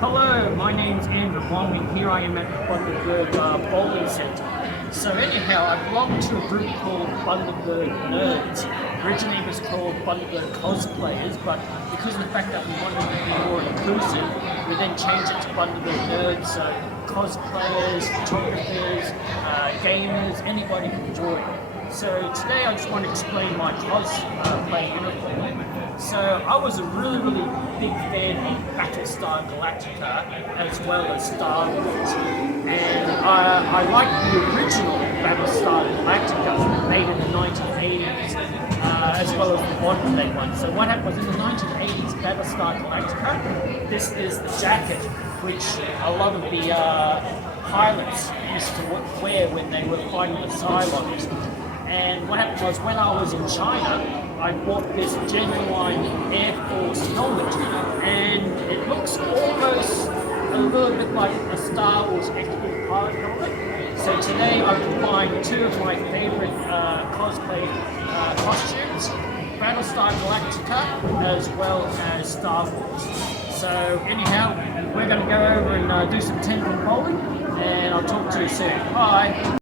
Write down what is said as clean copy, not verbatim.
Hello, my name's Andrew Wong and here I am at the Bundaberg Bowling Centre. So anyhow, I belong to a group called Bundaberg Nerds. Originally it was called Bundaberg Cosplayers, but because of the fact that we wanted to be more inclusive, we then changed it to Bundaberg Nerds, so cosplayers, photographers, gamers, anybody can join. So today I just want to explain my cosplay uniform. So I was a really big fan of Battlestar Galactica as well as Star Wars. And I liked the original Battlestar Galactica made in the 1980s as well as the modern day one. So what happened was in the 1980s Battlestar Galactica, this is the jacket which a lot of the pilots used to wear when they were fighting the Cylons. And what happened was when I was in China, I bought this genuine Air Force helmet, and it looks almost a little bit like a Star Wars expert pilot helmet. So today I've combined two of my favorite cosplay costumes, Battlestar Galactica as well as Star Wars. So anyhow, we're going to go over and do some 10-pin bowling, and I'll talk to you soon. Bye!